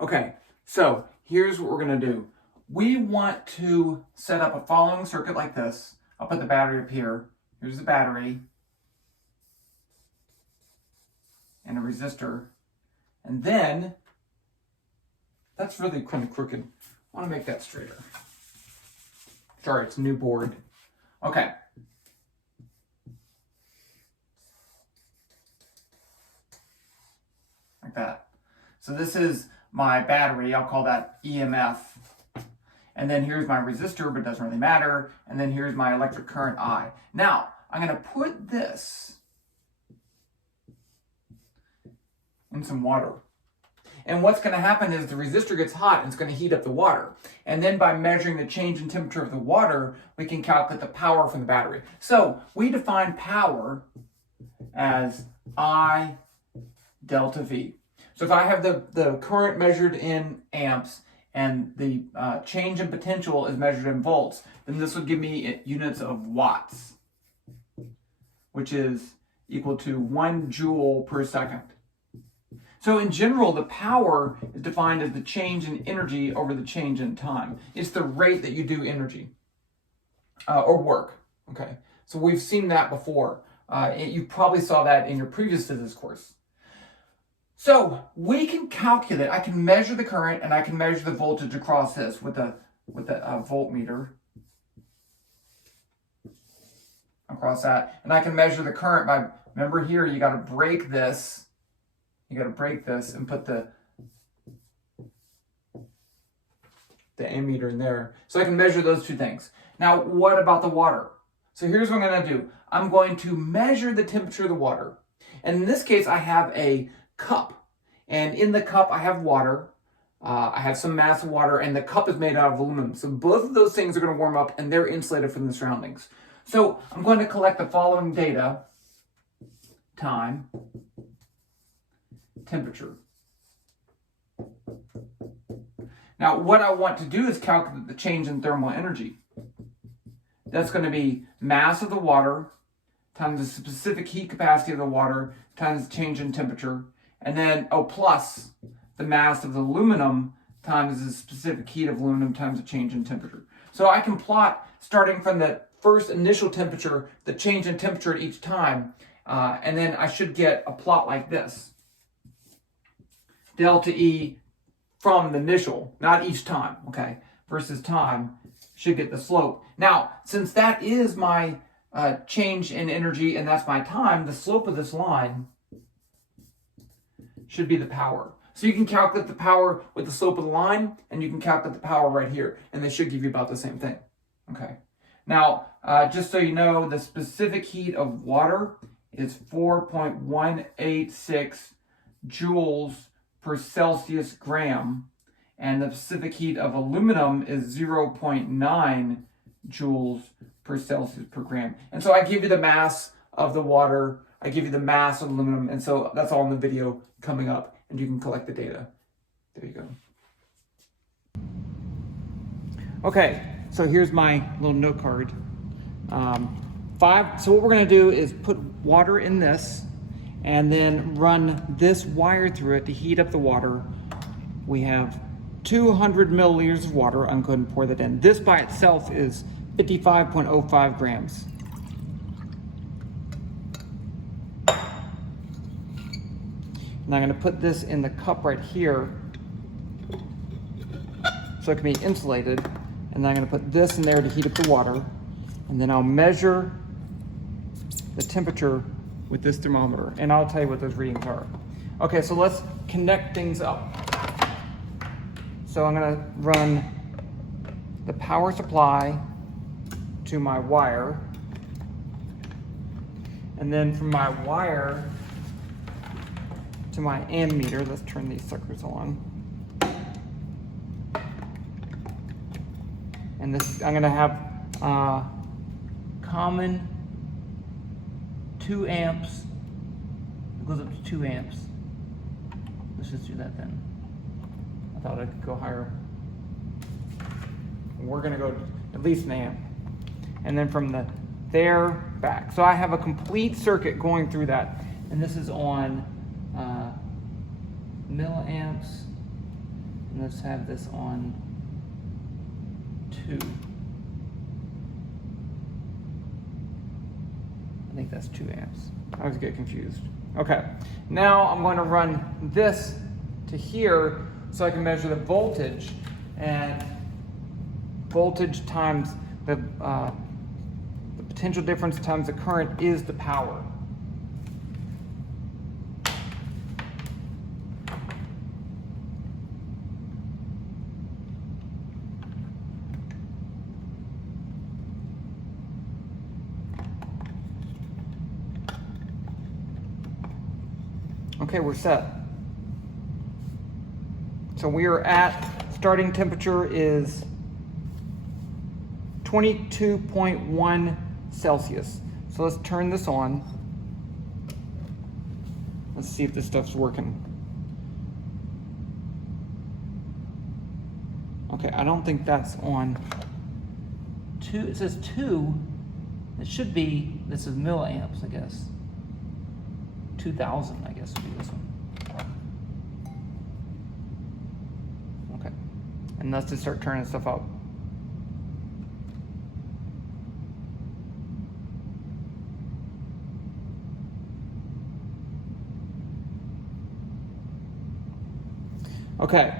Okay, so here's what we're going to do. We want to set up a following circuit like this. I'll put the battery up here. Here's the battery and a resistor. And then, that's really kind of crooked. I want to make that straighter. Sorry, it's a new board. Okay. Like that. So this is my battery. I'll call that EMF. And then here's my resistor, but it doesn't really matter. And then here's my electric current I. Now, I'm going to put this in some water. And what's going to happen is the resistor gets hot and it's going to heat up the water. And then by measuring the change in temperature of the water, we can calculate the power from the battery. So we define power as I delta V. So if I have the current measured in amps and the change in potential is measured in volts, then this would give me units of watts, which is equal to 1 joule per second. So in general, the power is defined as the change in energy over the change in time. It's the rate that you do energy or work. Okay, so we've seen that before. You probably saw that in your previous physics course. So we can calculate, I can measure the current and I can measure the voltage across this with a voltmeter across that. And I can measure the current by, remember here, you got to break this. You got to break this and put the ammeter in there. So I can measure those two things. Now, what about the water? So here's what I'm going to do. I'm going to measure the temperature of the water. And in this case, I have a cup. And in the cup, I have water. I have some mass of water, and the cup is made out of aluminum. So both of those things are going to warm up, and they're insulated from the surroundings. So I'm going to collect the following data: time, temperature. Now, what I want to do is calculate the change in thermal energy. That's going to be mass of the water times the specific heat capacity of the water times the change in temperature, and then, plus the mass of the aluminum times the specific heat of aluminum times the change in temperature. So I can plot, starting from the first initial temperature, the change in temperature at each time, and then I should get a plot like this. Delta E from the initial, not each time, okay, versus time, should get the slope. Now, since that is my change in energy and that's my time, the slope of this line should be the power. So you can calculate the power with the slope of the line, and you can calculate the power right here, and they should give you about the same thing. Okay. Now, just so you know, the specific heat of water is 4.186 joules per Celsius gram, and the specific heat of aluminum is 0.9 joules per Celsius per gram. And so I give you the mass of the water, I give you the mass of aluminum, and so that's all in the video coming up, and you can collect the data. There you go. Okay, so here's my little note card. So what we're going to do is put water in this, and then run this wire through it to heat up the water. We have 200 milliliters of water. I'm going to pour that in. This by itself is 55.05 grams. And I'm going to put this in the cup right here so it can be insulated. And then I'm going to put this in there to heat up the water. And then I'll measure the temperature with this thermometer. And I'll tell you what those readings are. Okay, so let's connect things up. So I'm going to run the power supply to my wire. And then from my wire to my ammeter, let's turn these suckers on. And this, I'm gonna have common 2 amps. It goes up to 2 amps. Let's just do that then. I thought I could go higher. We're gonna go at least an amp. And then from there back. So I have a complete circuit going through that. And this is on milliamps Let's have this on 2. I think that's 2 amps. I always get confused. Okay, now I'm going to run this to here so I can measure the voltage, and voltage times the potential difference times the current is the power. Okay, we're set. So we are at, starting temperature is 22.1 Celsius. So let's turn this on. Let's see if this stuff's working. Okay, I don't think that's on 2. It says 2. It should be, this is milliamps, I guess. 2000, I guess, would be this one. Okay, and let's just start turning stuff up. Okay,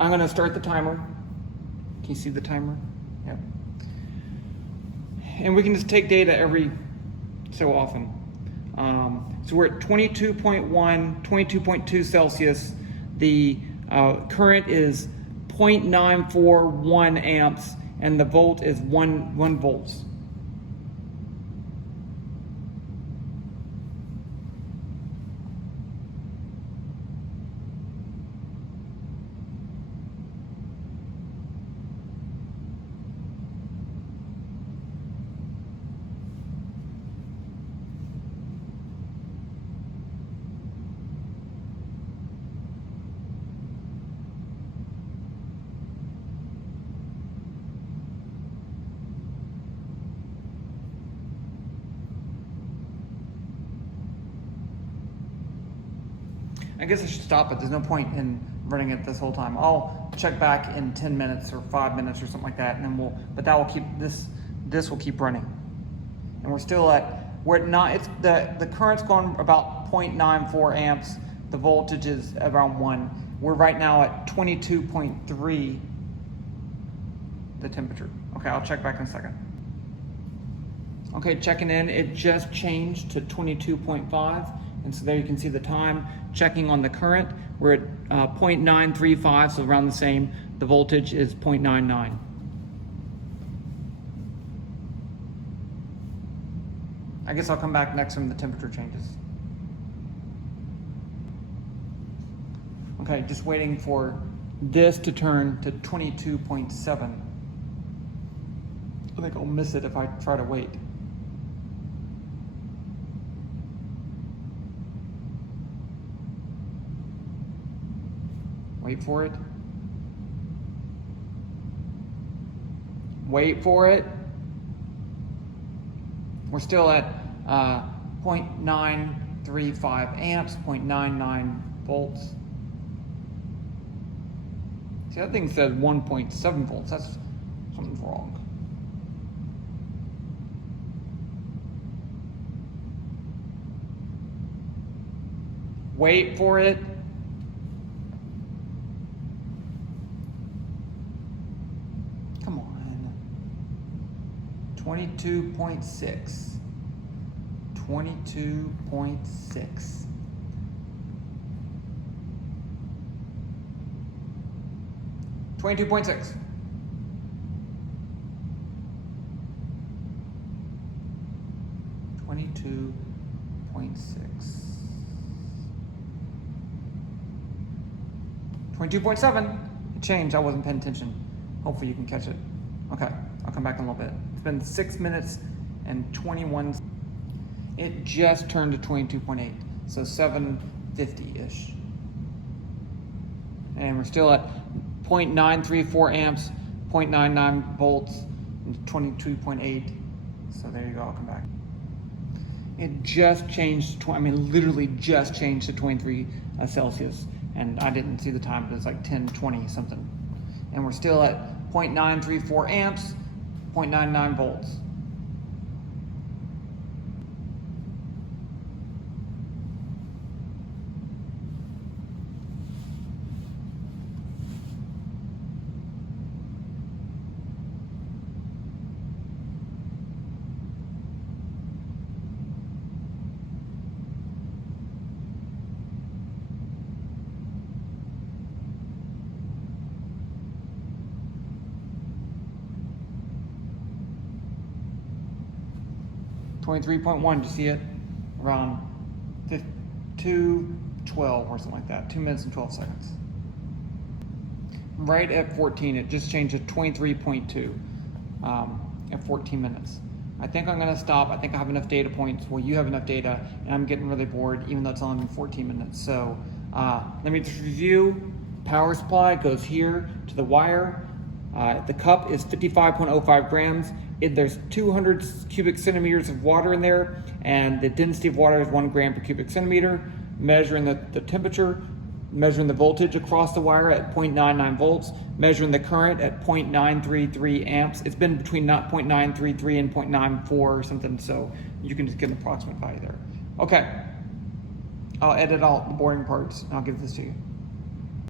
I'm gonna start the timer. Can you see the timer? Yep. And we can just take data every so often. So we're at 22.1, 22.2 Celsius. The current is 0.941 amps, and the volt is 1 volts. I guess I should stop it. There's no point in running it this whole time. I'll check back in 10 minutes or 5 minutes or something like that, and then but that will keep, this will keep running. And we're still at, the current's going about 0.94 amps. The voltage is around 1. We're right now at 22.3, the temperature. Okay, I'll check back in a second. Okay, checking in, it just changed to 22.5. And so there you can see the time. Checking on the current, we're at 0.935, so around the same. The voltage is 0.99. I guess I'll come back next when the temperature changes. Okay, just waiting for this to turn to 22.7. I think I'll miss it if I try to wait. Wait for it. Wait for it. We're still at 0.935 amps, 0.99 volts. See, that thing says 1.7 volts. That's something's wrong. Wait for it. Come on. 22.6. 22.6. 22.6. 22.7. It changed. I wasn't paying attention. Hopefully you can catch it. Okay, I'll come back in a little bit. It's been 6 minutes and 21. It just turned to 22.8, so 750-ish. And we're still at 0.934 amps, 0.99 volts, and 22.8. So there you go, I'll come back. It just changed, literally just changed to 23 Celsius. and I didn't see the time, but it's like 10:20 something. And we're still at 0.934 amps, 0.99 volts. .1, do you see it? Around 2:12 or something like that. 2 minutes and 12 seconds. Right at 14, it just changed to 23.2 at 14 minutes. I think I'm gonna stop. I think I have enough data points. Well, you have enough data, and I'm getting really bored, even though it's only been 14 minutes. So let me just review. Power supply goes here to the wire. The cup is 55.05 grams. There's 200 cubic centimeters of water in there, and the density of water is 1 gram per cubic centimeter. Measuring the temperature, measuring the voltage across the wire at 0.99 volts, measuring the current at 0.933 amps. It's been between 0.933 and 0.94 or something, so you can just get an approximate value there. Okay, I'll edit out the boring parts, and I'll give this to you.